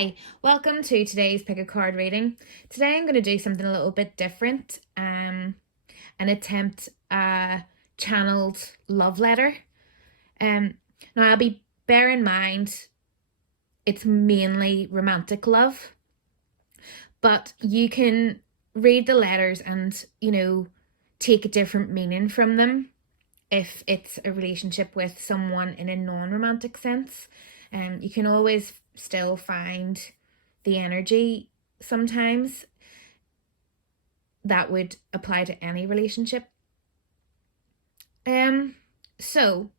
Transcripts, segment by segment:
Hi, welcome to today's pick a card reading. Today I'm going to do something a little bit different, and attempt a channeled love letter. Now I'll be bear in mind it's mainly romantic love, but you can read the letters and take a different meaning from them if it's a relationship with someone in a non-romantic sense. You can always still find the energy sometimes that would apply to any relationship. So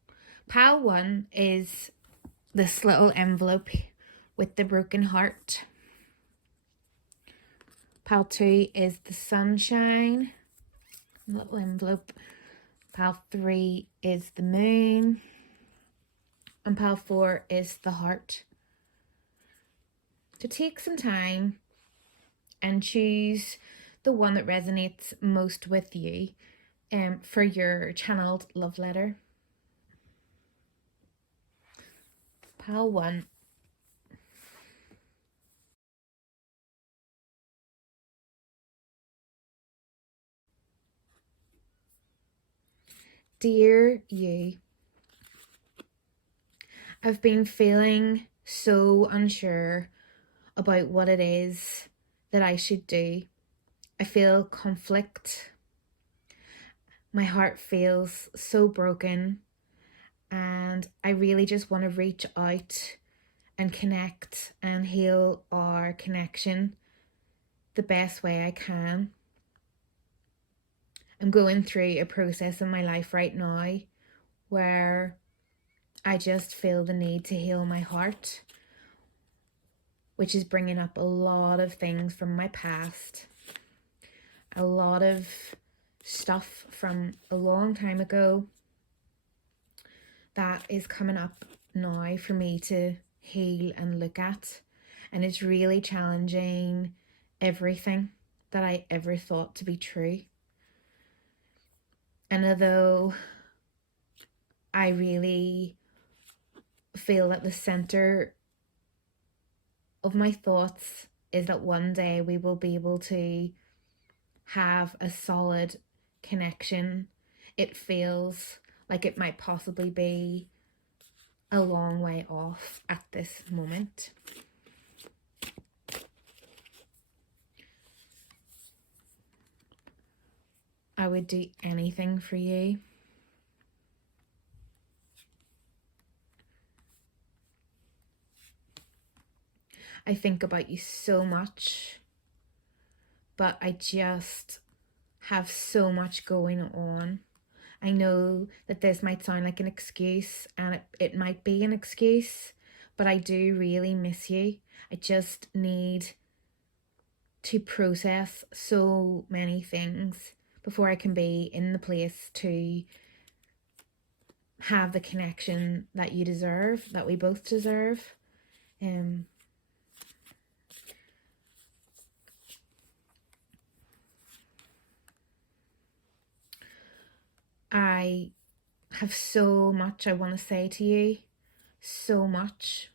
pile 1 is this little envelope with the broken heart. Pile 2 is the sunshine, little envelope. Pile 3 is the moon. And pile 4 is the heart. So take some time and choose the one that resonates most with you for your channeled love letter. Pile 1. Dear you, I've been feeling so unsure about what it is that I should do. I feel conflict. My heart feels so broken, and I really just want to reach out and connect and heal our connection the best way I can. I'm going through a process in my life right now where I just feel the need to heal my heart, which is bringing up a lot of things from my past, a lot of stuff from a long time ago that is coming up now for me to heal and look at. And it's really challenging everything that I ever thought to be true. And although I really feel that the center of my thoughts is that one day we will be able to have a solid connection, it feels like it might possibly be a long way off at this moment. I would do anything for you. I think about you so much, but I just have so much going on. I know that this might sound like an excuse, and it might be an excuse, but I do really miss you. I just need to process so many things before I can be in the place to have the connection that you deserve, that we both deserve. I have so much I want to say to you, so much,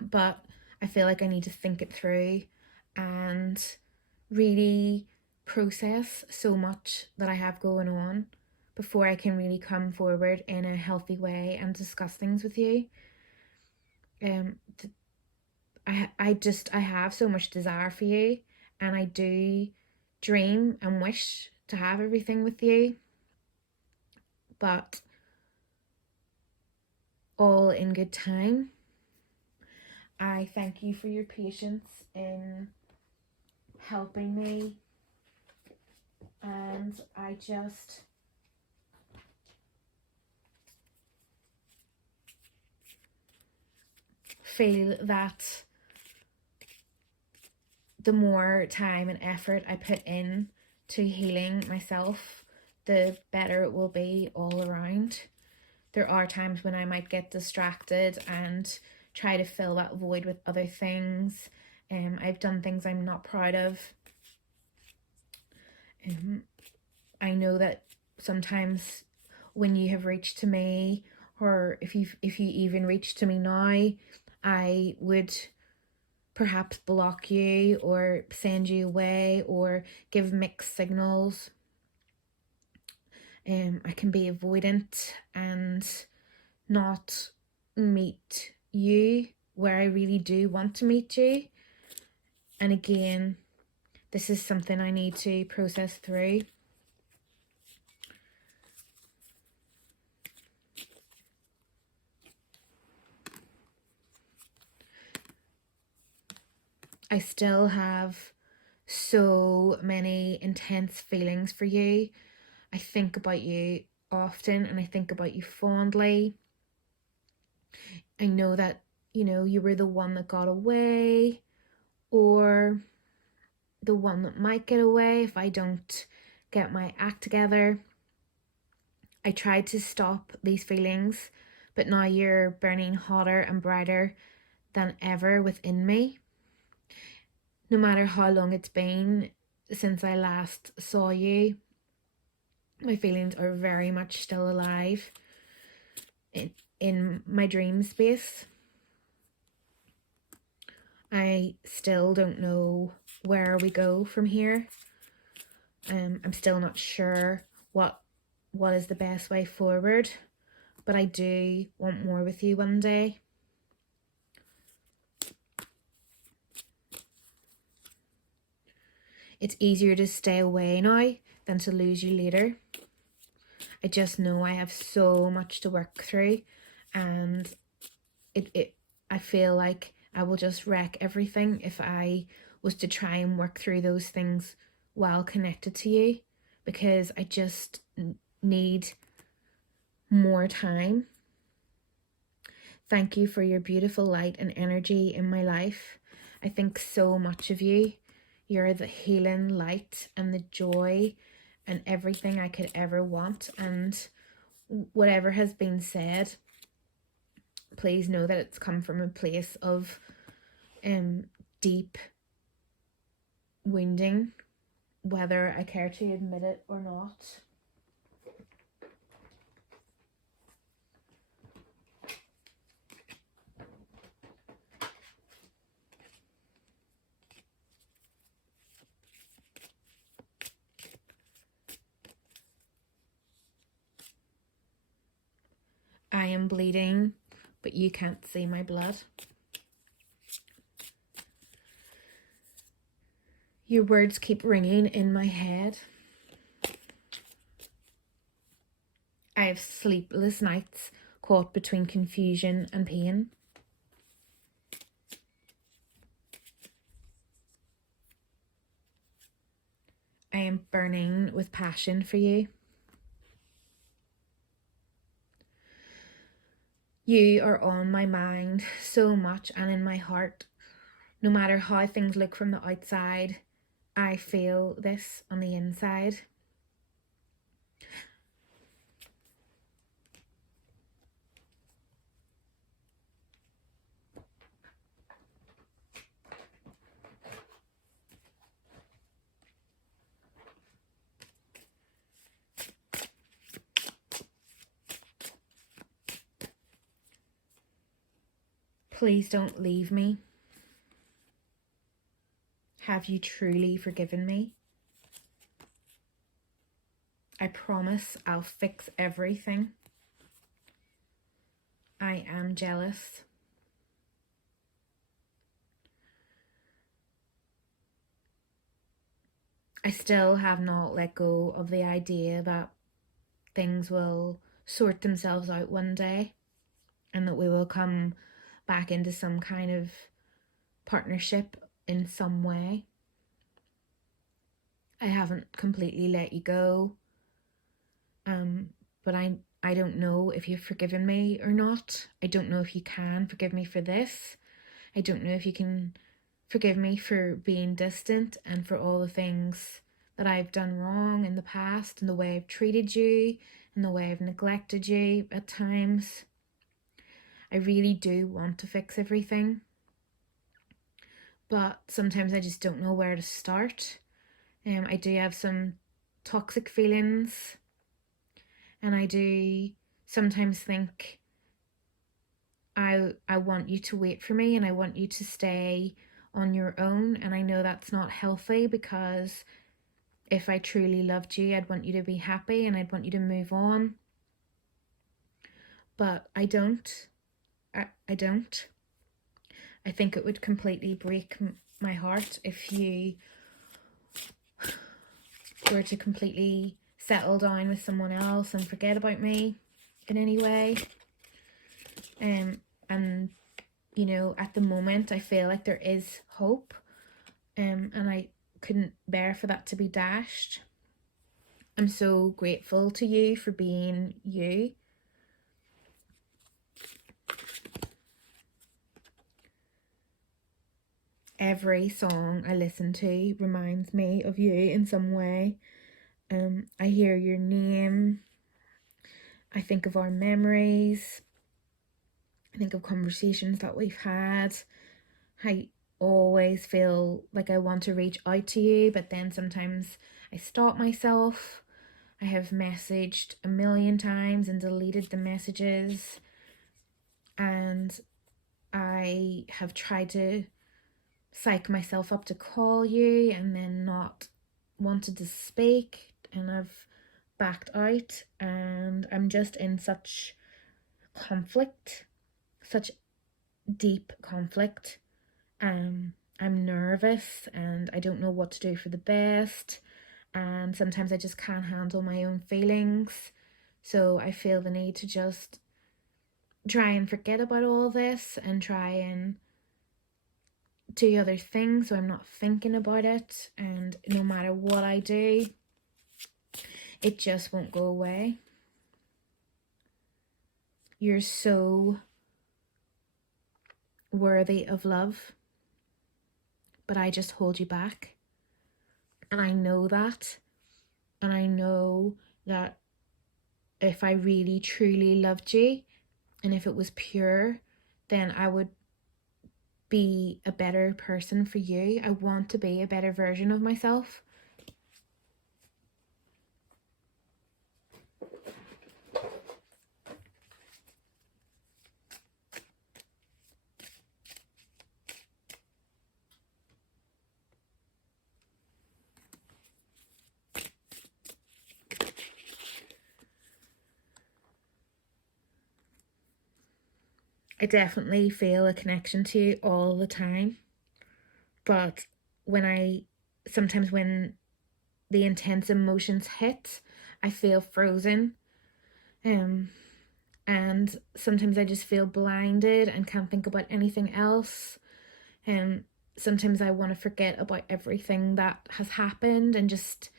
but I feel like I need to think it through and really process so much that I have going on before I can really come forward in a healthy way and discuss things with you. I have so much desire for you, and I do dream and wish to have everything with you, but all in good time. I thank you for your patience in helping me, and I just feel that the more time and effort I put in to healing myself, the better it will be all around. There are times when I might get distracted and try to fill that void with other things. I've done things I'm not proud of. I know that sometimes when you have reached to me, or if you even reach to me now, I would perhaps block you or send you away or give mixed signals. I can be avoidant and not meet you where I really do want to meet you. And again, this is something I need to process through. I still have so many intense feelings for you. I think about you often and I think about you fondly. I know that, you were the one that got away or the one that might get away if I don't get my act together. I tried to stop these feelings, but now you're burning hotter and brighter than ever within me. No matter how long it's been since I last saw you, my feelings are very much still alive in my dream space. I still don't know where we go from here. I'm still not sure what is the best way forward, but I do want more with you one day. It's easier to stay away now than to lose you later. I just know I have so much to work through, and I feel like I will just wreck everything if I was to try and work through those things while connected to you, because I just need more time. Thank you for your beautiful light and energy in my life. I think so much of you. You're the healing light and the joy and everything I could ever want. And whatever has been said, please know that it's come from a place of deep wounding, whether I care to admit it or not. I am bleeding, but you can't see my blood. Your words keep ringing in my head. I have sleepless nights caught between confusion and pain. I am burning with passion for you. You are on my mind so much and in my heart. No matter how things look from the outside, I feel this on the inside. Please don't leave me. Have you truly forgiven me? I promise I'll fix everything. I am jealous. I still have not let go of the idea that things will sort themselves out one day and that we will come back into some kind of partnership in some way. I haven't completely let you go, but I don't know if you've forgiven me or not. I don't know if you can forgive me for this. I don't know if you can forgive me for being distant and for all the things that I've done wrong in the past and the way I've treated you and the way I've neglected you at times. I really do want to fix everything, but sometimes I just don't know where to start. I do have some toxic feelings, and I do sometimes think I want you to wait for me and I want you to stay on your own. And I know that's not healthy, because if I truly loved you, I'd want you to be happy and I'd want you to move on. But I don't. I don't. I think it would completely break my heart if you were to completely settle down with someone else and forget about me in any way. And you know, at the moment I feel like there is hope, and I couldn't bear for that to be dashed. I'm so grateful to you for being you. Every song I listen to reminds me of you in some way. I hear your name. I think of our memories. I think of conversations that we've had. I always feel like I want to reach out to you, but then sometimes I stop myself. I have messaged a million times and deleted the messages. And I have tried to psych myself up to call you and then not wanted to speak, and I've backed out, and I'm just in such conflict, such deep conflict. I'm nervous and I don't know what to do for the best, and sometimes I just can't handle my own feelings, so I feel the need to just try and forget about all this and try and do other things so I'm not thinking about it. And no matter what I do, it just won't go away. You're so worthy of love, but I just hold you back. And I know that. And I know that if I really truly loved you, and if it was pure, then I would be a better person for you. I want to be a better version of myself. I definitely feel a connection to you all the time. But sometimes when the intense emotions hit, I feel frozen. And sometimes I just feel blinded and can't think about anything else. Sometimes I want to forget about everything that has happened and just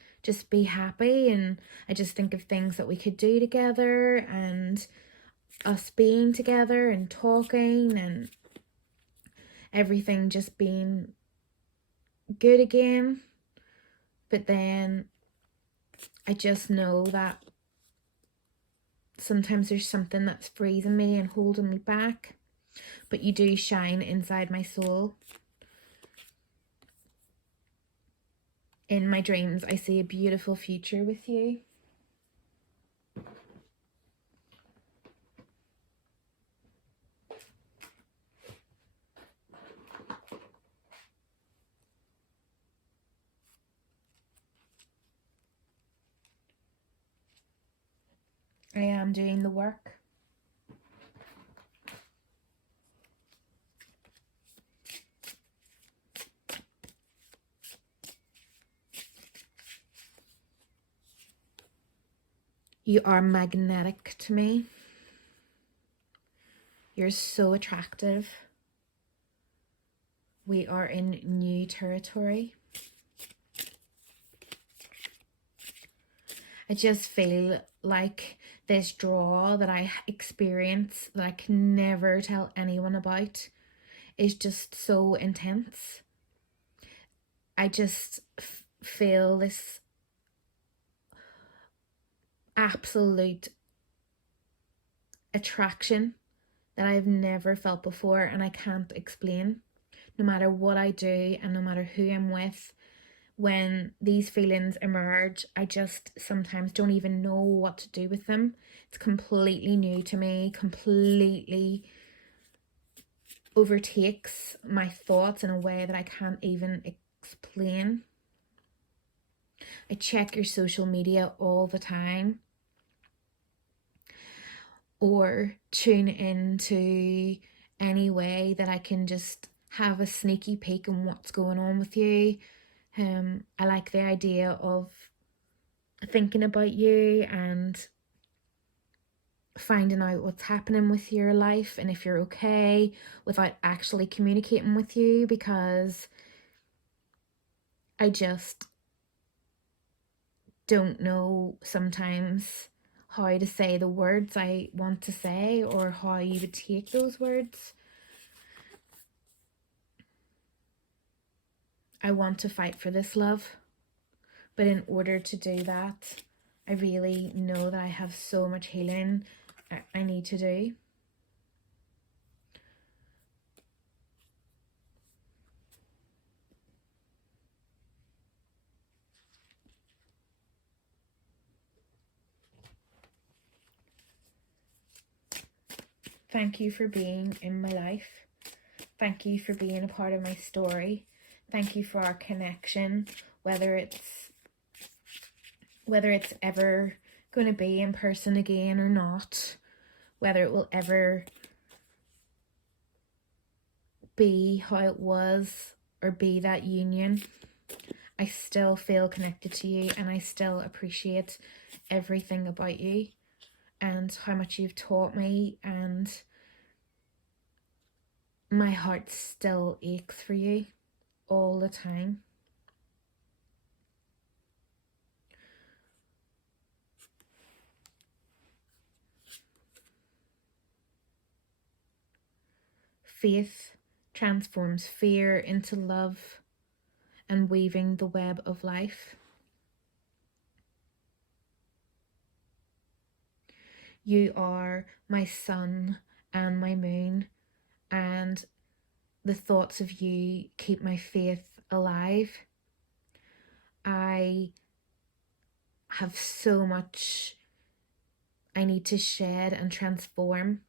be happy. And I just think of things that we could do together, and us being together and talking, and everything just being good again. But then I just know that sometimes there's something that's freezing me and holding me back. But you do shine inside my soul. In my dreams, I see a beautiful future with you. I am doing the work. You are magnetic to me. You're so attractive. We are in new territory. I just feel like this draw that I experience, that I can never tell anyone about, is just so intense. I just feel this absolute attraction that I've never felt before, and I can't explain. No matter what I do and no matter who I'm with, when these feelings emerge, I just sometimes don't even know what to do with them. It's completely new to me, completely overtakes my thoughts in a way that I can't even explain. I check your social media all the time, or tune into any way that I can just have a sneaky peek on what's going on with you. I like the idea of thinking about you and finding out what's happening with your life and if you're okay, without actually communicating with you, because I just don't know sometimes how to say the words I want to say, or how you would take those words. I want to fight for this love, but in order to do that, I really know that I have so much healing I need to do. Thank you for being in my life. Thank you for being a part of my story. Thank you for our connection, whether it's ever going to be in person again or not, whether it will ever be how it was or be that union. I still feel connected to you, and I still appreciate everything about you and how much you've taught me, and my heart still aches for you all the time. Faith transforms fear into love and weaving the web of life. You are my sun and my moon, and the thoughts of you keep my faith alive. I have so much I need to shed and transform,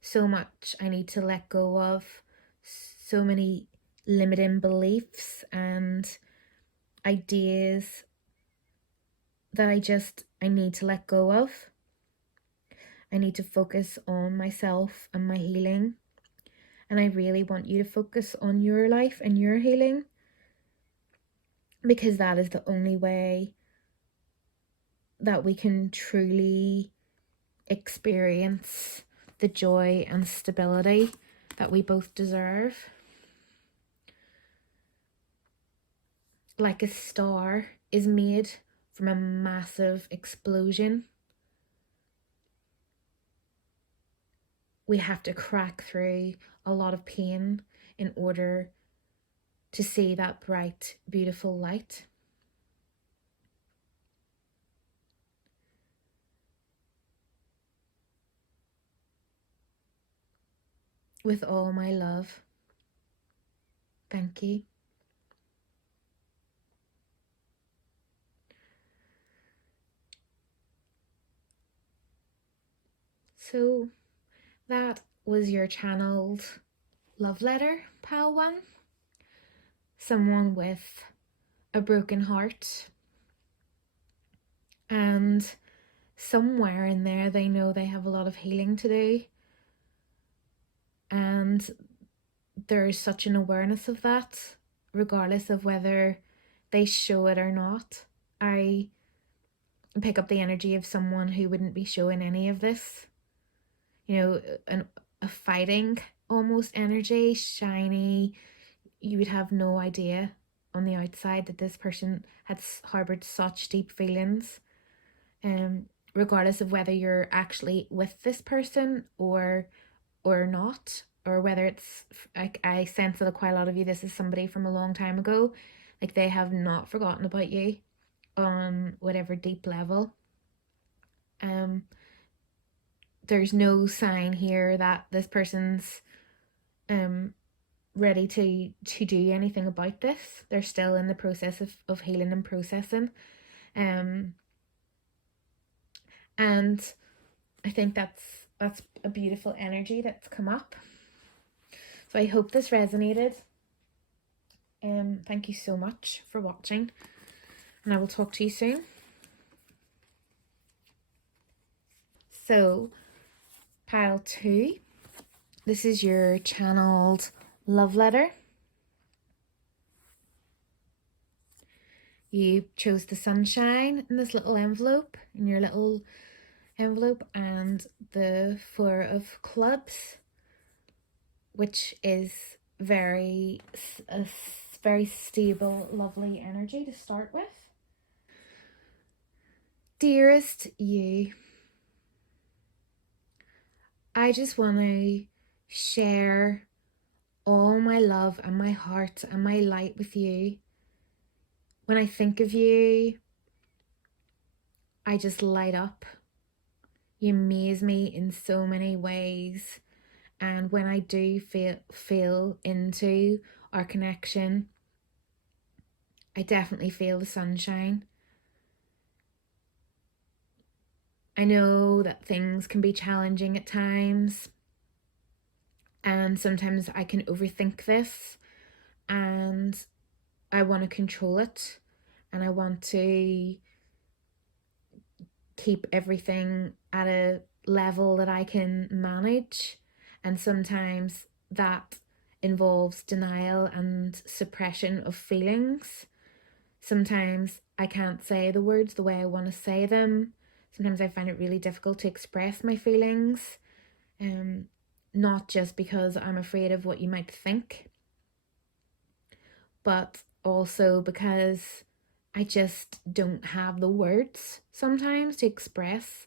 so much I need to let go of, so many limiting beliefs and ideas that I need to let go of. I need to focus on myself and my healing. And I really want you to focus on your life and your healing, because that is the only way that we can truly experience the joy and stability that we both deserve. Like a star is made from a massive explosion, we have to crack through a lot of pain in order to see that bright, beautiful light. With all my love, thank you. So that was your channeled love letter, pal one. Someone with a broken heart, and somewhere in there they know they have a lot of healing to do, and there's such an awareness of that, regardless of whether they show it or not. I pick up the energy of someone who wouldn't be showing any of this, a fighting almost energy, shiny. You would have no idea on the outside that this person had harbored such deep feelings, regardless of whether you're actually with this person or not, or whether it's like, I sense that quite a lot of you, this is somebody from a long time ago. Like, they have not forgotten about you on whatever deep level. There's no sign here that this person's ready to do anything about this. They're still in the process of healing and processing. And I think that's a beautiful energy that's come up. So I hope this resonated. Thank you so much for watching, and I will talk to you soon. So, pile 2, this is your channeled love letter. You chose the sunshine in this little envelope, in your little envelope, and the 4 of clubs, which is a very stable, lovely energy to start with. Dearest you, I just want to share all my love and my heart and my light with you. When I think of you, I just light up. You amaze me in so many ways. And when I do feel into our connection, I definitely feel the sunshine. I know that things can be challenging at times, and sometimes I can overthink this, and I want to control it, and I want to keep everything at a level that I can manage, and sometimes that involves denial and suppression of feelings. Sometimes I can't say the words the way I want to say them. Sometimes I find it really difficult to express my feelings, not just because I'm afraid of what you might think, but also because I just don't have the words sometimes to express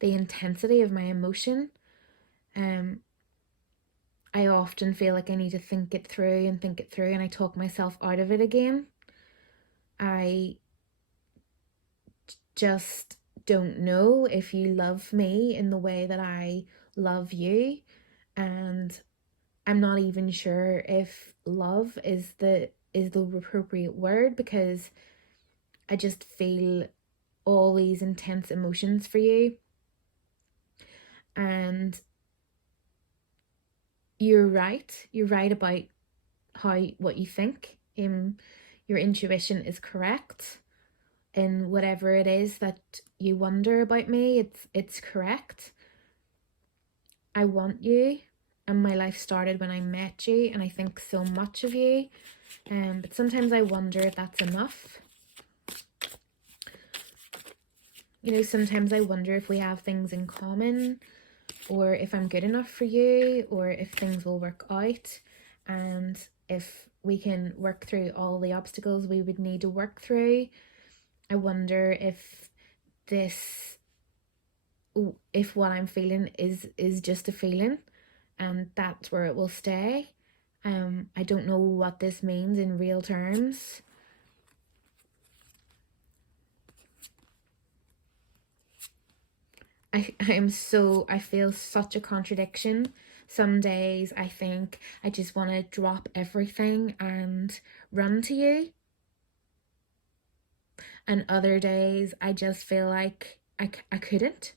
the intensity of my emotion. I often feel like I need to think it through, and I talk myself out of it again. I just don't know if you love me in the way that I love you, and I'm not even sure if love is the appropriate word, because I just feel all these intense emotions for you. And you're right about what you think. Your intuition is correct in whatever it is that you wonder about me. It's correct. I want you, and my life started when I met you, and I think so much of you. But sometimes I wonder if that's enough. Sometimes I wonder if we have things in common, or if I'm good enough for you, or if things will work out, and if we can work through all the obstacles we would need to work through. I wonder if what I'm feeling is just a feeling, and that's where it will stay. I don't know what this means in real terms. I feel such a contradiction. Some days I think I just want to drop everything and run to you. And other days I just feel like I couldn't.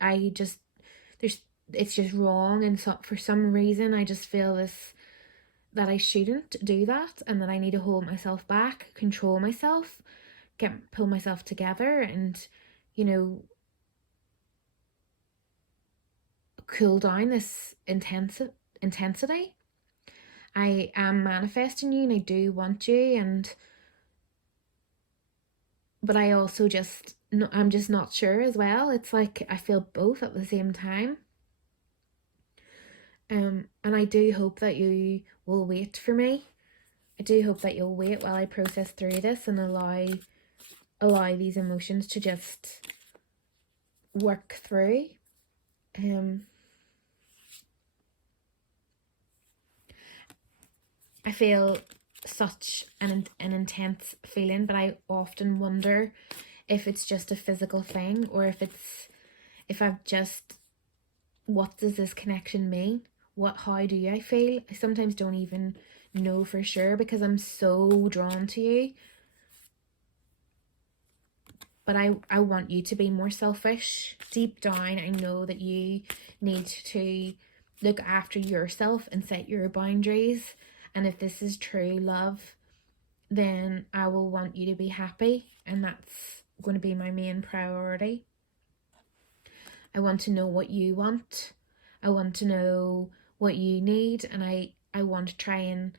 I just, it's just wrong. And so for some reason I just feel that I shouldn't do that, and that I need to hold myself back, control myself, pull myself together, and cool down this intensity. I am manifesting you, and I do want you, but I also I'm just not sure as well. It's like I feel both at the same time. And I do hope that you will wait for me. I do hope that you'll wait while I process through this and allow these emotions to just work through. I feel such an intense feeling, but I often wonder if it's just a physical thing, or if I've just, what does this connection mean? How do I feel? I sometimes don't even know for sure, because I'm so drawn to you. But I want you to be more selfish. Deep down, I know that you need to look after yourself and set your boundaries. And if this is true love, then I will want you to be happy, and that's going to be my main priority. I want to know what you want. I want to know what you need, and I want to try and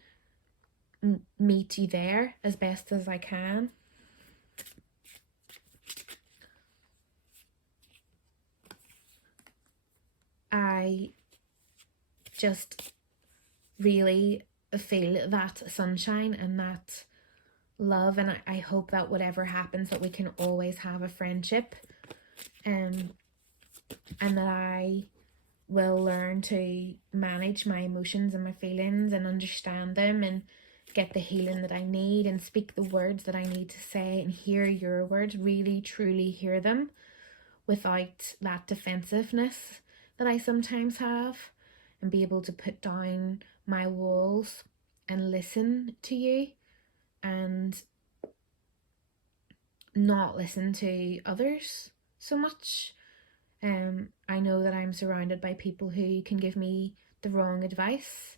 meet you there as best as I can. I just really feel that sunshine and that love, and I hope that whatever happens, that we can always have a friendship, and that I will learn to manage my emotions and my feelings and understand them and get the healing that I need and speak the words that I need to say and hear your words, really truly hear them without that defensiveness that I sometimes have, and be able to put down my walls and listen to you and not listen to others so much. I know that I'm surrounded by people who can give me the wrong advice,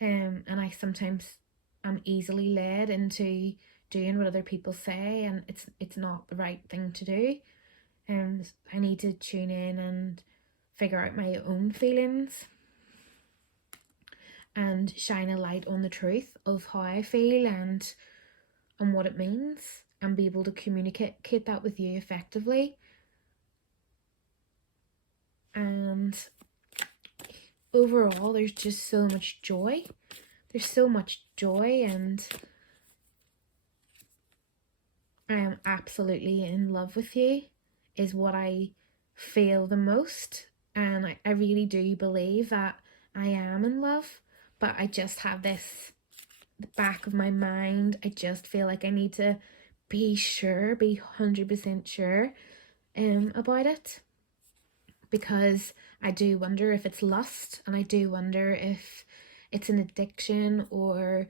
and I sometimes am easily led into doing what other people say, and it's not the right thing to do. I need to tune in and figure out my own feelings and shine a light on the truth of how I feel and what it means, and be able to communicate that with you effectively. And overall, there's just so much joy. There's so much joy, and I am absolutely in love with you, is what I feel the most. And I really do believe that I am in love, but I just have this the back of my mind. I just feel like I need to be sure, be 100% sure about it, because I do wonder if it's lust, and I do wonder if it's an addiction, or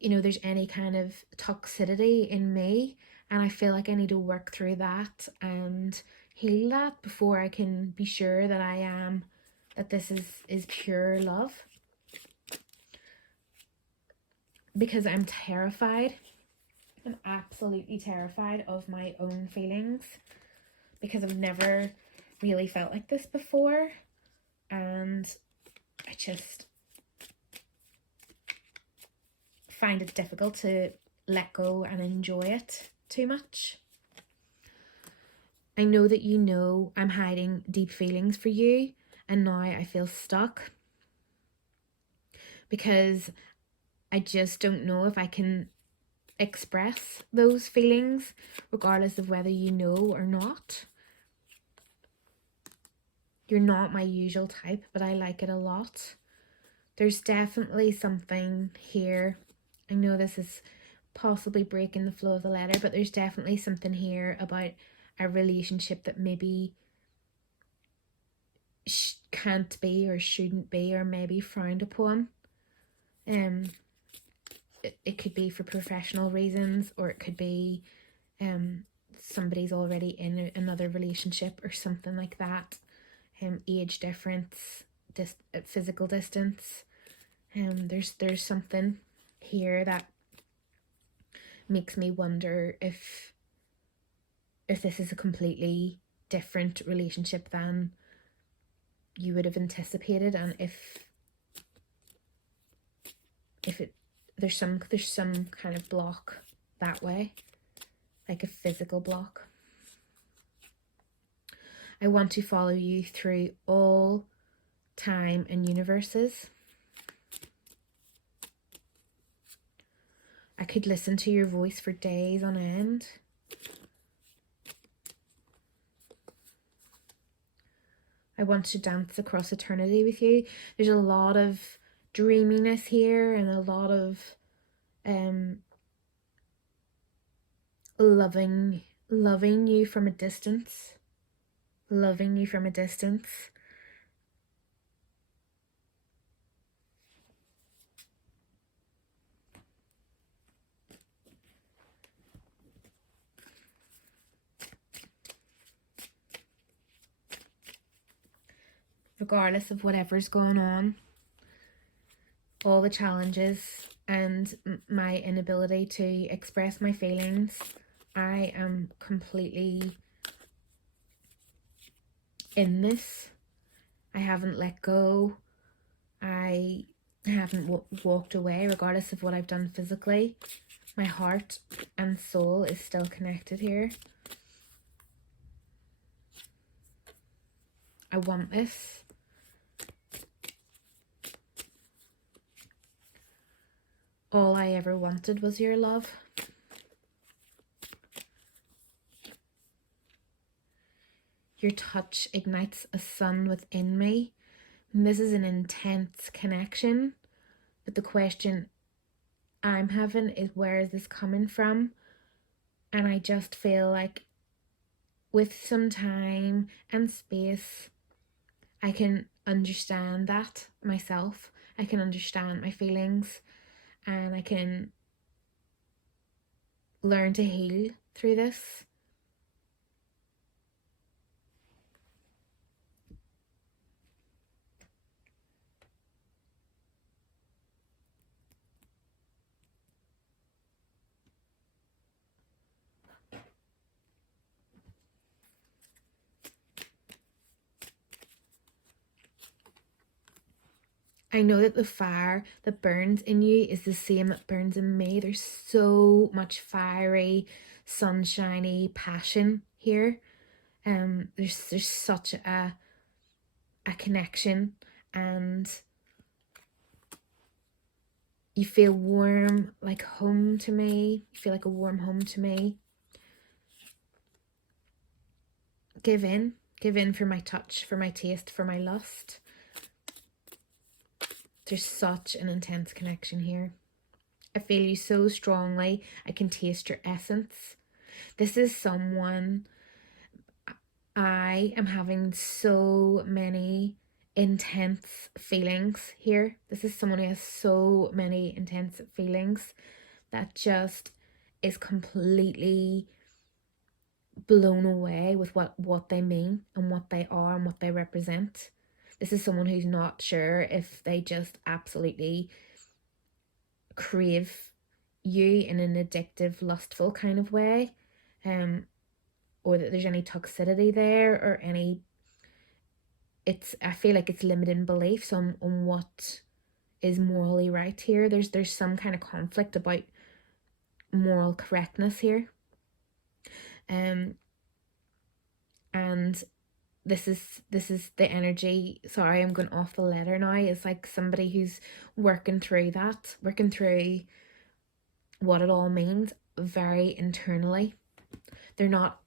there's any kind of toxicity in me, and I feel like I need to work through that and heal that before I can be sure that this is pure love. Because I'm terrified. I'm absolutely terrified of my own feelings, because I've never really felt like this before, and I just find it difficult to let go and enjoy it too much. I know that I'm hiding deep feelings for you, and now I feel stuck because I just don't know if I can express those feelings regardless of whether you know or not. You're not my usual type, but I like it a lot. There's definitely something here. I know this is possibly breaking the flow of the letter, but there's definitely something here about a relationship that maybe can't be or shouldn't be, or maybe frowned upon. It could be for professional reasons, or it could be somebody's already in another relationship or something like that. Age difference, physical distance. There's something here that makes me wonder if this is a completely different relationship than you would have anticipated, and if there's some kind of block that way, like a physical block. I want to follow you through all time and universes. I could listen to your voice for days on end. I want to dance across eternity with you. There's a lot of dreaminess here, and a lot of loving you from a distance. Loving you from a distance. regardless of whatever's going on, all the challenges and my inability to express my feelings, I am completely in this. I haven't let go. I haven't walked away, regardless of what I've done physically. My heart and soul is still connected here. I want this. All I ever wanted was your love. Your touch ignites a sun within me. And this is an intense connection. But the question I'm having is, where is this coming from? And I just feel like with some time and space, I can understand that myself. I can understand my feelings, and I can learn to heal through this. I know that the fire that burns in you is the same that burns in me. There's so much fiery, sunshiny passion here. There's such a connection, and you feel warm, like home to me. You feel like a warm home to me. Give in for my touch, for my taste, for my lust. There's such an intense connection here. I feel you so strongly. I can taste your essence. This is someone I am having so many intense feelings here. This is someone who has so many intense feelings that just is completely blown away with what they mean and what they are and what they represent. This is someone who's not sure if they just absolutely crave you in an addictive, lustful kind of way, or that there's any toxicity there, or any. I feel like it's limiting beliefs on what is morally right here. There's some kind of conflict about moral correctness here. And this is the energy. Sorry, I'm going off the letter now. It's like somebody who's working through what it all means very internally. They're not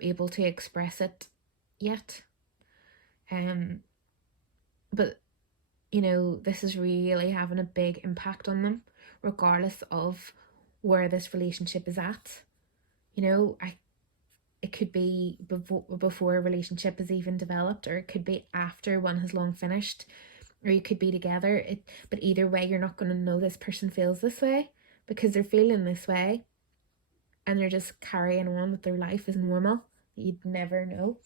able to express it yet. But this is really having a big impact on them, regardless of where this relationship is at. It could be before a relationship is even developed, or it could be after one has long finished, or you could be together. But either way, you're not going to know this person feels this way, because they're feeling this way and they're just carrying on with their life as normal. You'd never know.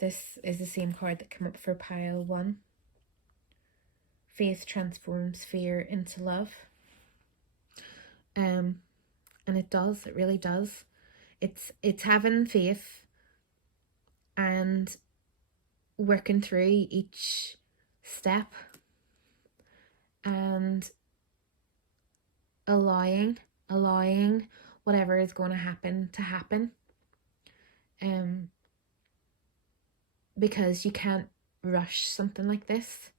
This is the same card that came up for pile 1. Faith transforms fear into love. And it does. It really does. It's having faith and working through each step and allowing whatever is going to happen. Because you can't rush something like this,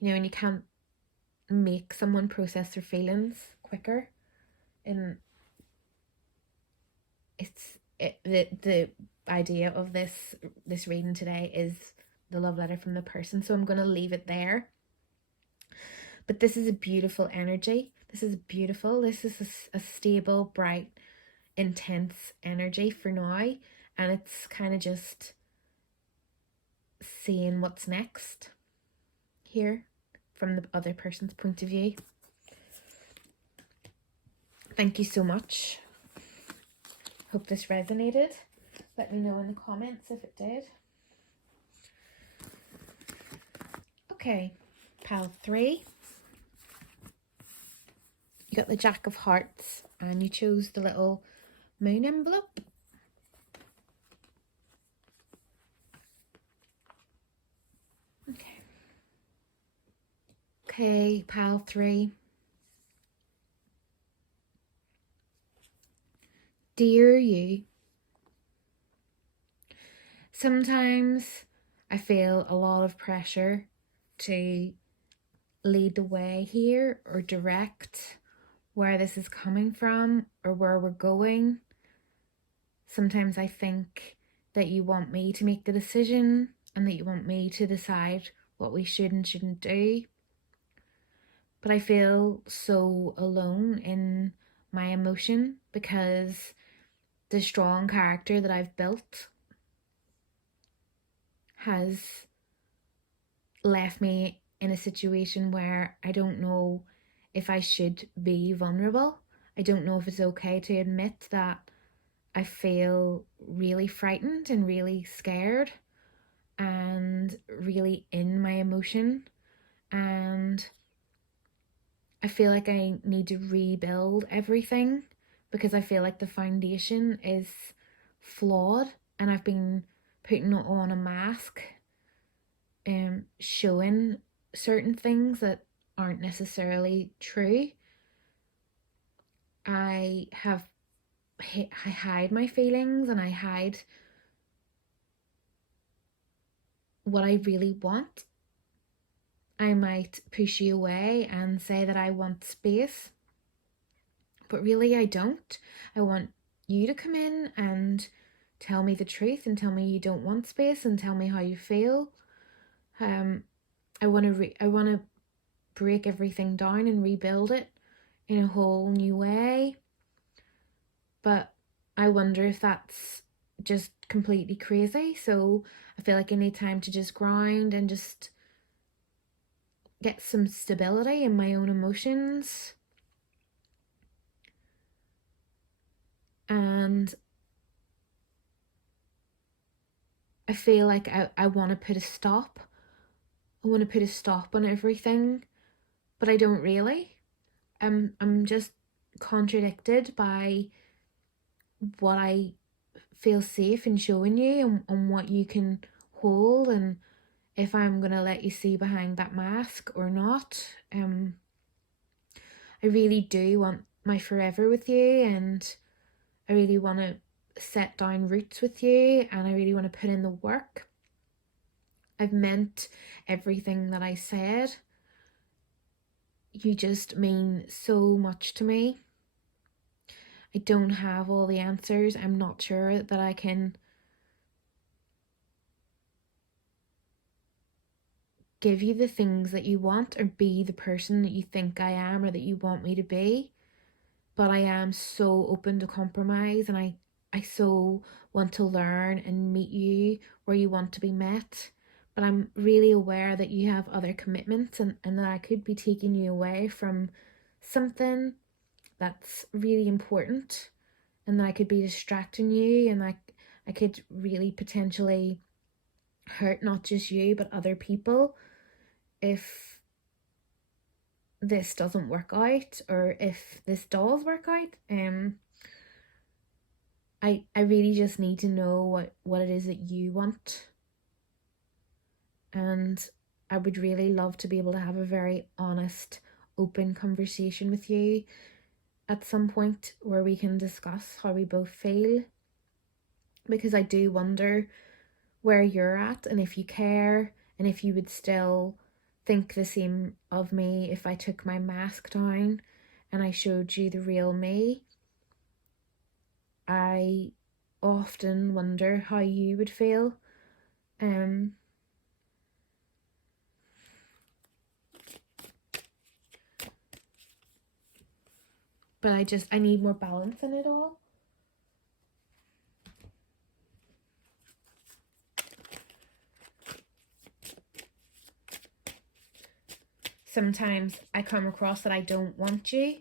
and you can't make someone process their feelings quicker. And the idea of this reading today is the love letter from the person, so I'm going to leave it there. But this is a beautiful energy. This is a stable, bright, intense energy for now, and it's kind of just seeing what's next here from the other person's point of view. Thank you so much. Hope this resonated. Let me know in the comments if it did. Okay, pile 3. You got the Jack of Hearts and you chose the little moon envelope. Okay, pile 3. Dear you, sometimes I feel a lot of pressure to lead the way here or direct where this is coming from or where we're going. Sometimes I think that you want me to make the decision and that you want me to decide what we should and shouldn't do. But I feel so alone in my emotion because the strong character that I've built has left me in a situation where I don't know if I should be vulnerable. I don't know if it's okay to admit that I feel really frightened and really scared and really in my emotion, and I feel like I need to rebuild everything because I feel like the foundation is flawed and I've been putting on a mask, showing certain things that aren't necessarily true. I hide my feelings and I hide what I really want. I might push you away and say that I want space, but really I don't. I want you to come in and tell me the truth and tell me you don't want space and tell me how you feel. I want to break everything down and rebuild it in a whole new way. But I wonder if that's just completely crazy. So I feel like I need time to just grind and just get some stability in my own emotions. And I feel like I want to put a stop. I want to put a stop on everything, but I don't really. I'm just contradicted by what I feel safe in showing you and what you can hold, and if I'm gonna let you see behind that mask or not. I really do want my forever with you, and I really want to set down roots with you, and I really want to put in the work. I've meant everything that I said. You just mean so much to me. I don't have all the answers. I'm not sure that I can give you the things that you want or be the person that you think I am or that you want me to be. But I am so open to compromise, and I so want to learn and meet you where you want to be met. But I'm really aware that you have other commitments, and that I could be taking you away from something that's really important, and that I could be distracting you, and I could really potentially hurt not just you but other people if this doesn't work out, or if this does work out. I really just need to know what it is that you want, and I would really love to be able to have a very honest, open conversation with you at some point where we can discuss how we both feel, because I do wonder where you're at and if you care and if you would still think the same of me if I took my mask down and I showed you the real me. I often wonder how you would feel. But I need more balance in it all. sometimes I come across that I don't want you,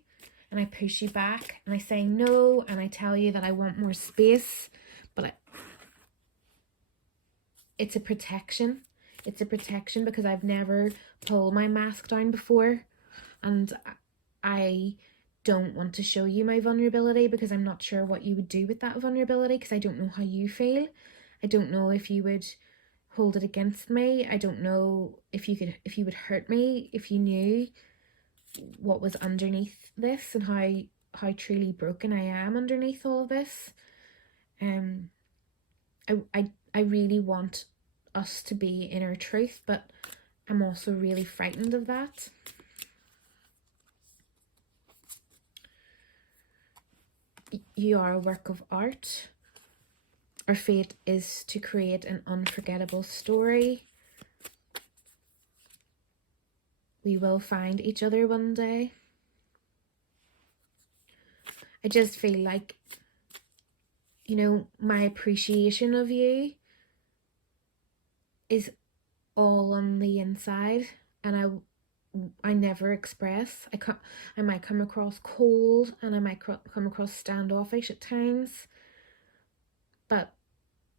and I push you back, and I say no, and I tell you that I want more space, but it's a protection. It's a protection because I've never pulled my mask down before, and I don't want to show you my vulnerability because I'm not sure what you would do with that vulnerability, because I don't know how you feel. I don't know if you would hold it against me. I don't know if you would hurt me if you knew what was underneath this, and how truly broken I am underneath all of this. I really want us to be in our truth, but I'm also really frightened of that. You are a work of art. Our fate is to create an unforgettable story. We will find each other one day. I just feel like, my appreciation of you is all on the inside, and I never express. I might come across cold, and I might come across standoffish at times, but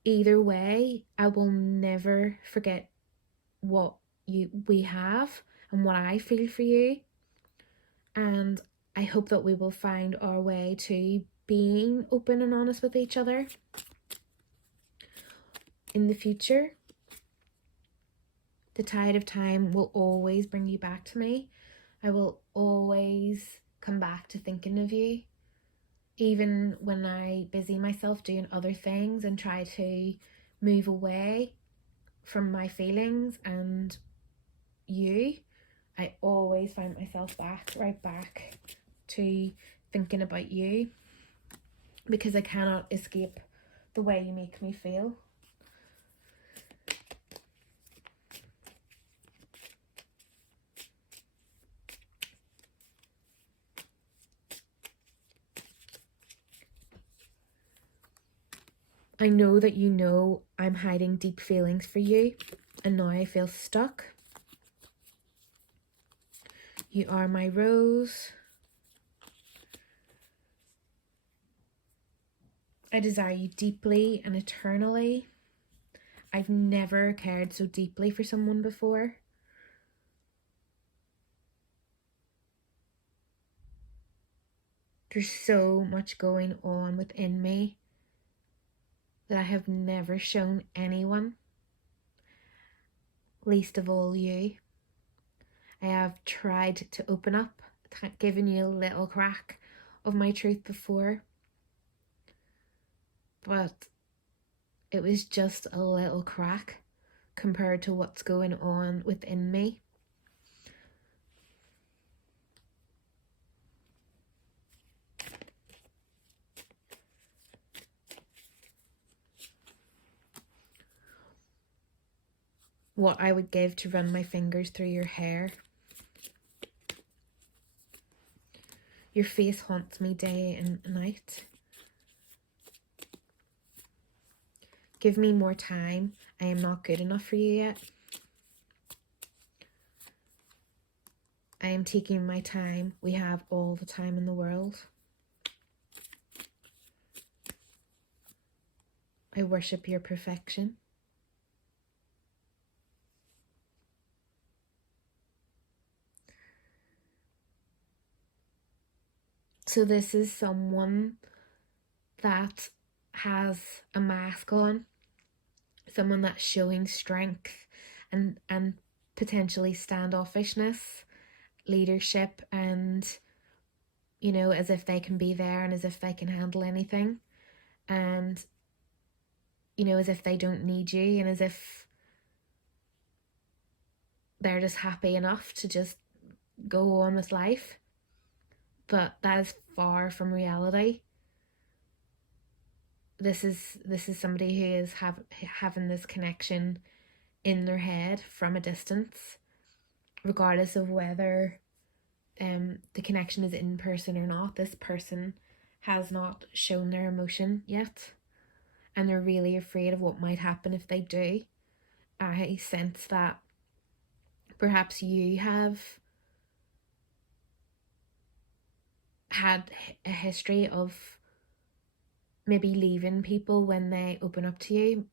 either way, I will never forget what we have and what I feel for you. And I hope that we will find our way to being open and honest with each other in the future. The tide of time will always bring you back to me. I will always come back to thinking of you, even when I busy myself doing other things and try to move away from my feelings and you. I always find myself right back to thinking about you, because I cannot escape the way you make me feel. I know that you know I'm hiding deep feelings for you, and now I feel stuck. You are my rose. I desire you deeply and eternally. I've never cared so deeply for someone before. There's so much going on within me that I have never shown anyone, least of all you. I have tried to open up, given you a little crack of my truth before, but it was just a little crack compared to what's going on within me. What I would give to run my fingers through your hair. Your face haunts me day and night. Give me more time. I am not good enough for you yet. I am taking my time. We have all the time in the world. I worship your perfection. So this is someone that has a mask on, someone that's showing strength and potentially standoffishness, leadership, and as if they can be there and as if they can handle anything, and as if they don't need you, and as if they're just happy enough to just go on with life. But that is far from reality. This is somebody who is having this connection in their head from a distance, regardless of whether the connection is in person or not. This person has not shown their emotion yet, and they're really afraid of what might happen if they do. I sense that perhaps you have had a history of maybe leaving people when they open up to you.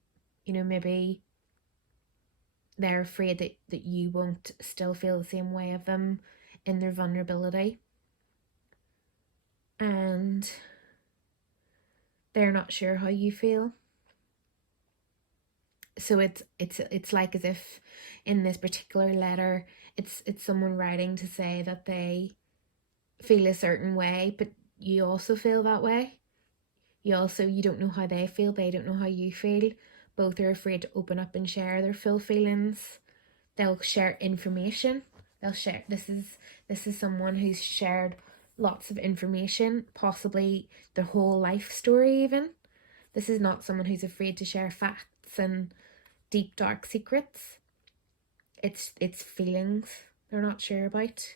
You know, maybe they're afraid that you won't still feel the same way of them in their vulnerability. And they're not sure how you feel. So it's like as if in this particular letter it's someone writing to say that they feel a certain way, but you also feel that way. You don't know how they feel, they don't know how you feel. Both are afraid to open up and share their full feelings. They'll share information. They'll share this is someone who's shared lots of information, possibly their whole life story even. This is not someone who's afraid to share facts and deep dark secrets. It's feelings they're not sure about.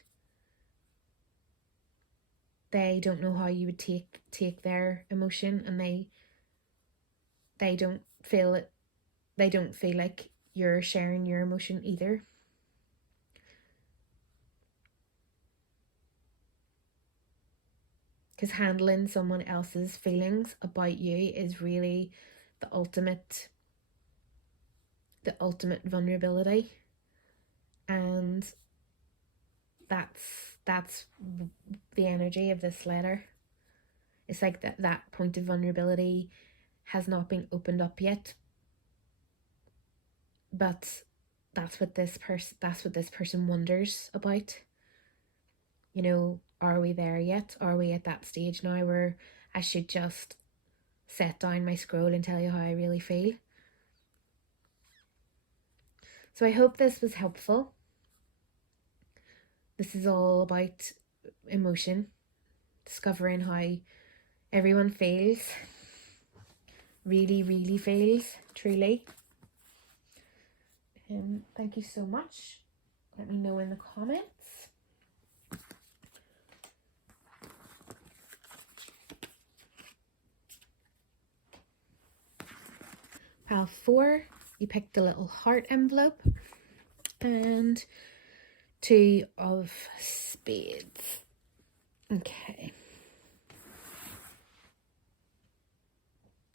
They don't know how you would take their emotion, and they don't feel it. They don't feel like you're sharing your emotion either. Because handling someone else's feelings about you is really the ultimate vulnerability, and that's the energy of this letter. It's like that point of vulnerability has not been opened up yet, but that's what this person wonders about. You know, are we there yet? Are we at that stage now where I should just set down my scroll and tell you how I really feel? So I hope this was helpful. This is all about emotion, discovering how everyone feels, really, really feels, truly. Thank you so much. Let me know in the comments. Pile 4, you picked a little heart envelope, and 2 of spades. Okay.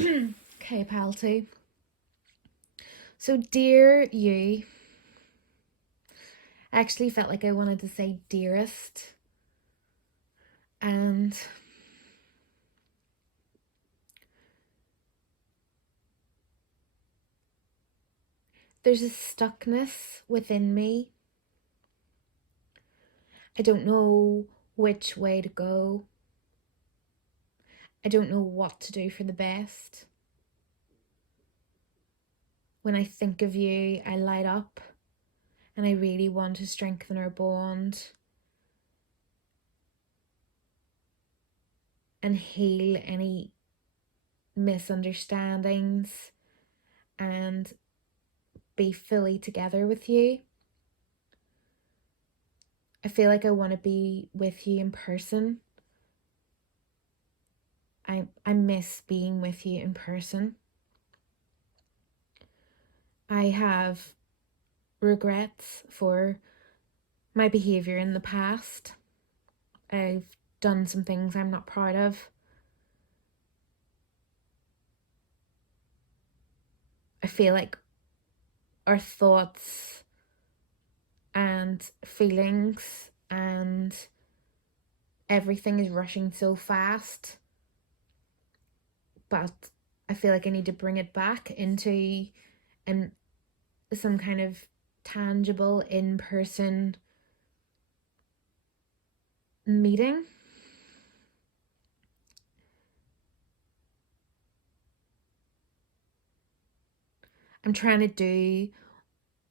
Okay, pile 2. So, dear you, I actually felt like I wanted to say dearest, and there's a stuckness within me. I don't know which way to go. I don't know what to do for the best. When I think of you, I light up, and I really want to strengthen our bond and heal any misunderstandings and be fully together with you. I feel like I want to be with you in person. I miss being with you in person. I have regrets for my behaviour in the past. I've done some things I'm not proud of. I feel like our thoughts and feelings and everything is rushing so fast, but I feel like I need to bring it back into some kind of tangible in-person meeting. I'm trying to do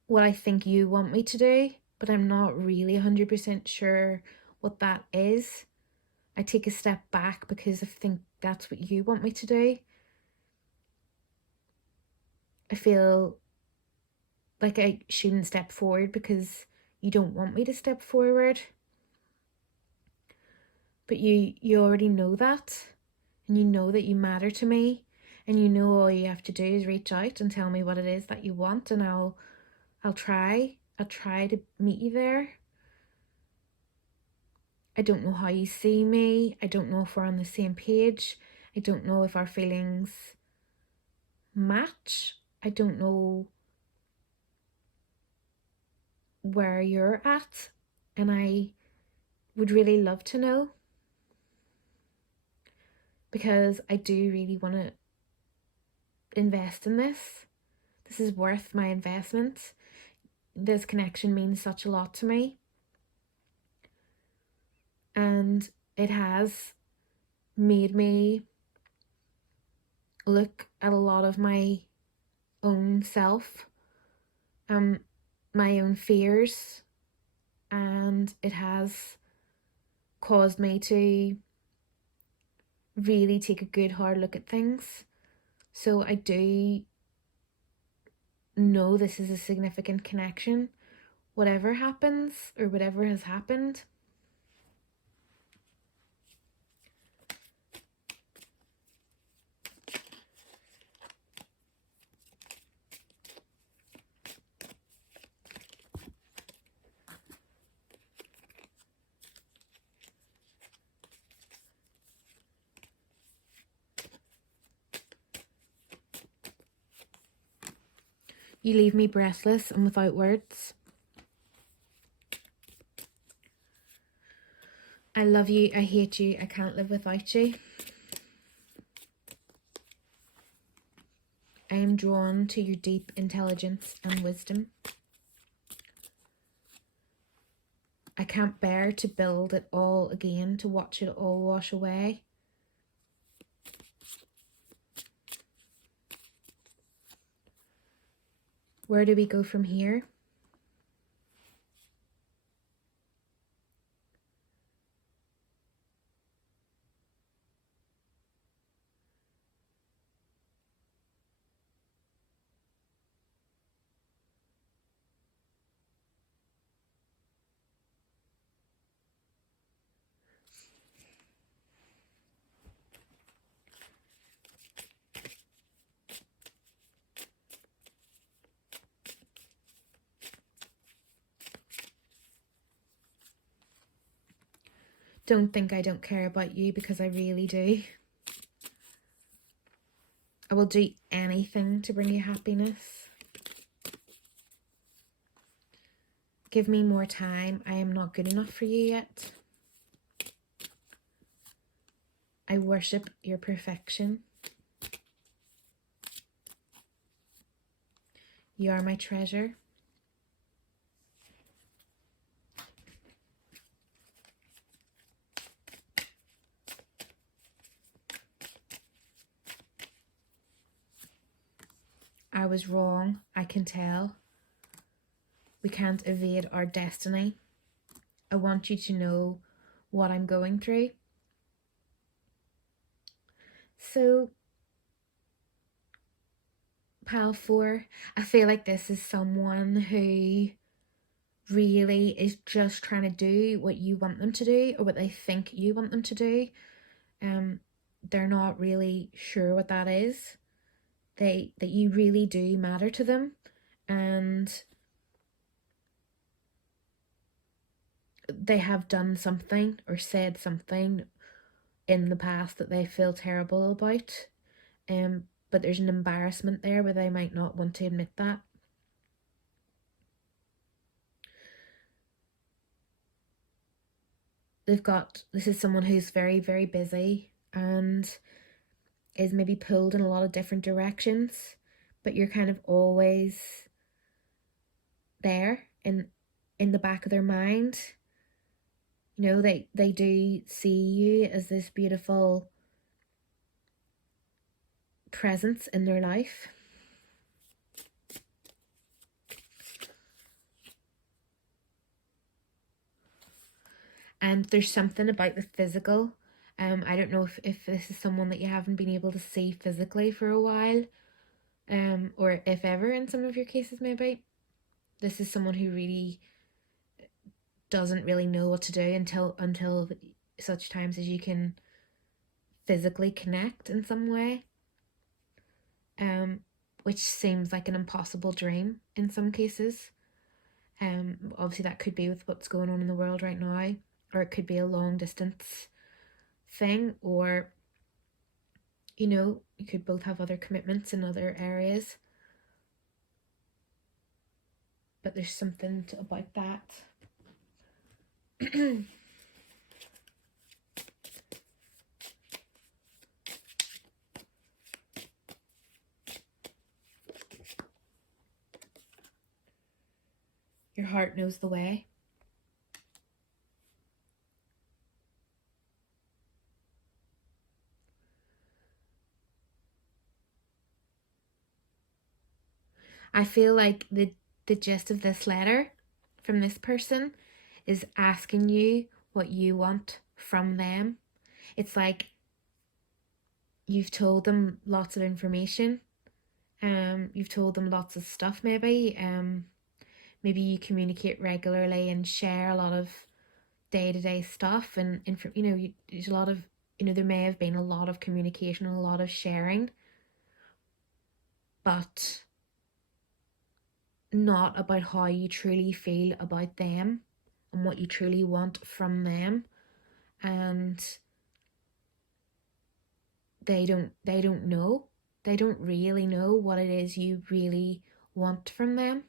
what I think you want me to do, but I'm not really 100% sure what that is. I take a step back because I think that's what you want me to do. I feel like I shouldn't step forward because you don't want me to step forward. But you already know that, and you know that you matter to me, and you know all you have to do is reach out and tell me what it is that you want, and I'll try to meet you there. I don't know how you see me. I don't know if we're on the same page. I don't know if our feelings match. I don't know where you're at, and I would really love to know, because I do really want to invest in this. This is worth my investment. This connection means such a lot to me, and it has made me look at a lot of my own self, my own fears, and it has caused me to really take a good hard look at things. So I do know this is a significant connection, whatever happens or whatever has happened. You leave me breathless and without words. I love you, I hate you, I can't live without you. I am drawn to your deep intelligence and wisdom. I can't bear to build it all again, to watch it all wash away. Where do we go from here? Don't think I don't care about you, because I really do. I will do anything to bring you happiness. Give me more time. I am not good enough for you yet. I worship your perfection. You are my treasure. I was wrong, I can tell. We can't evade our destiny. I want you to know what I'm going through. So, Pal 4, I feel like this is someone who really is just trying to do what you want them to do, or what they think you want them to do. They're not really sure what that is. That you really do matter to them, and they have done something or said something in the past that they feel terrible about, but there's an embarrassment there where they might not want to admit that. This is someone who's very, very busy and is maybe pulled in a lot of different directions, but you're kind of always there in the back of their mind. You know, they do see you as this beautiful presence in their life. And there's something about the physical. I don't know if this is someone that you haven't been able to see physically for a while, or if ever in some of your cases maybe. This is someone who really doesn't really know what to do until such times as you can physically connect in some way, which seems like an impossible dream in some cases. Obviously that could be with what's going on in the world right now. or it could be a long distance thing, or you could both have other commitments in other areas. But there's something about that. Your heart knows the way. I feel like the gist of this letter from this person is asking you what you want from them. It's like you've told them lots of information. You've told them lots of stuff maybe. Maybe you communicate regularly and share a lot of day-to-day stuff, and there's a lot of, there may have been a lot of communication and a lot of sharing, but not about how you truly feel about them and what you truly want from them. And they don't know. They don't really know what it is you really want from them.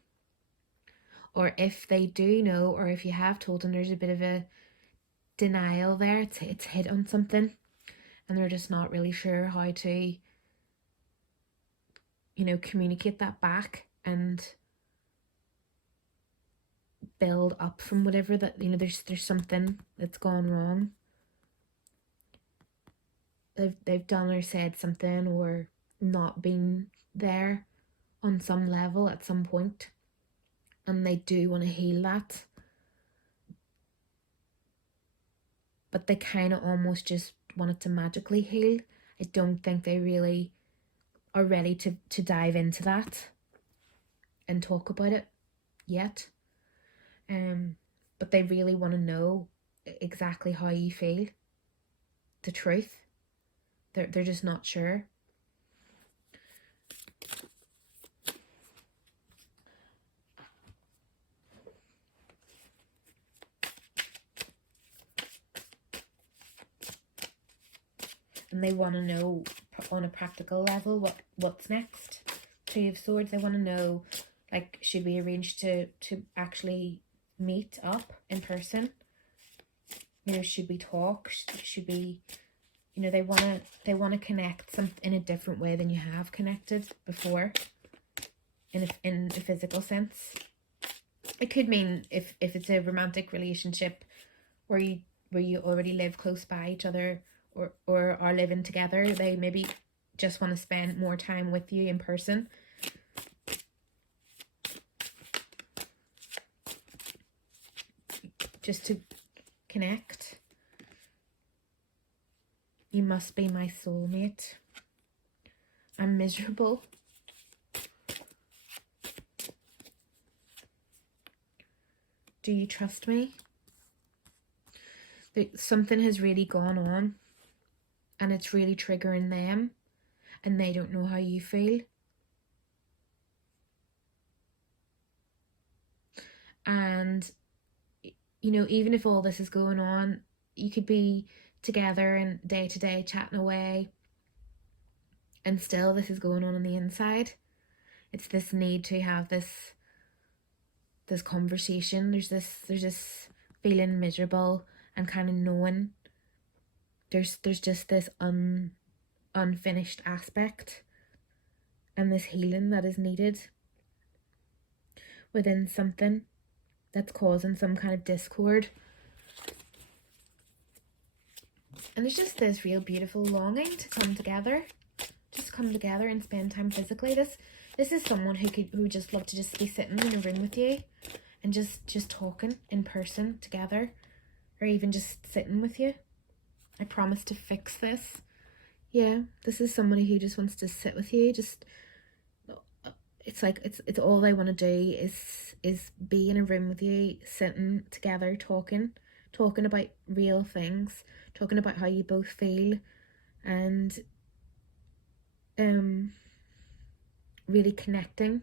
Or if they do know, or if you have told them, there's a bit of a denial there. It's hit on something, and they're just not really sure how to communicate that back and build up from whatever that, there's something that's gone wrong. They've done or said something, or not been there on some level at some point, and they do want to heal that, but they kind of almost just want it to magically heal. I don't think they really are ready to dive into that and talk about it yet. But they really want to know exactly how you feel, the truth. They're just not sure. And they want to know on a practical level what's next. Two of Swords, they want to know, like, should we arrange to actually meet up in person? Should we talk? Should we, they want to connect in a different way than you have connected before, in a physical sense. It could mean if it's a romantic relationship where you already live close by each other, or are living together, they maybe just want to spend more time with you in person. Just to connect. You must be my soulmate. I'm miserable. Do you trust me? Something has really gone on, and it's really triggering them, and they don't know how you feel. And even if all this is going on, you could be together and day to day chatting away, and still this is going on the inside. It's this need to have this conversation. There's this feeling miserable, and kind of knowing there's just this unfinished aspect, and this healing that is needed within something that's causing some kind of discord. And there's just this real beautiful longing to come together, and spend time physically. This is someone who just love to just be sitting in a room with you and just talking in person together, or even just sitting with you. I promise to fix this. Yeah, this is somebody who just wants to sit with you. It's like it's all they want to do is be in a room with you, sitting together, talking about real things, talking about how you both feel, and really connecting.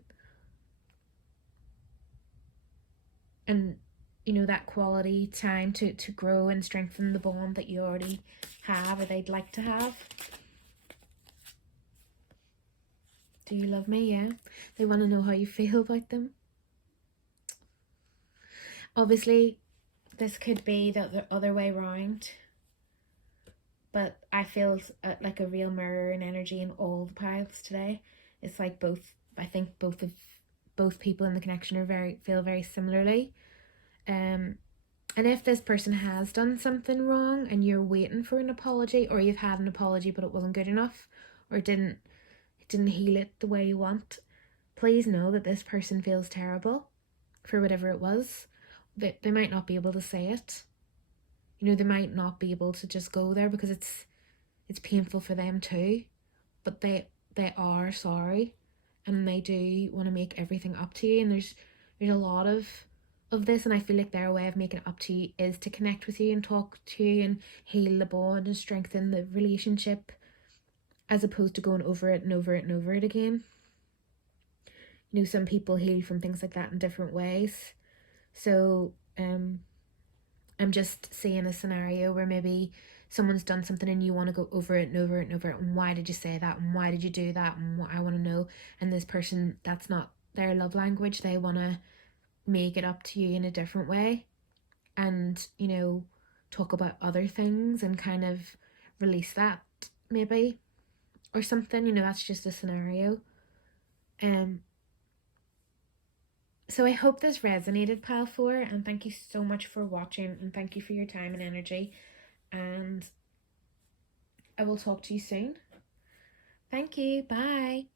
And that quality time to grow and strengthen the bond that you already have or they'd like to have. Do you love me? Yeah. They want to know how you feel about them. Obviously, this could be the other way round, but I feel like a real mirror and energy in all the piles today. It's like I think both people in the connection are feel very similarly. And if this person has done something wrong and you're waiting for an apology, or you've had an apology but it wasn't good enough, or didn't heal it the way you want, please know that this person feels terrible for whatever it was. They might not be able to say it. They might not be able to just go there because it's painful for them too. But they are sorry, and they do want to make everything up to you. And there's a lot of this, and I feel like their way of making it up to you is to connect with you and talk to you and heal the bond and strengthen the relationship, as opposed to going over it and over it and over it again. Some people heal from things like that in different ways. So I'm just seeing a scenario where maybe someone's done something and you want to go over it and over it and over it, and why did you say that, and why did you do that, and what I want to know. And this person, that's not their love language. They want to make it up to you in a different way, and talk about other things and kind of release that maybe, or something. That's just a scenario. So I hope this resonated, Pile 4, and thank you so much for watching, and thank you for your time and energy, and I will talk to you soon. Thank you. Bye.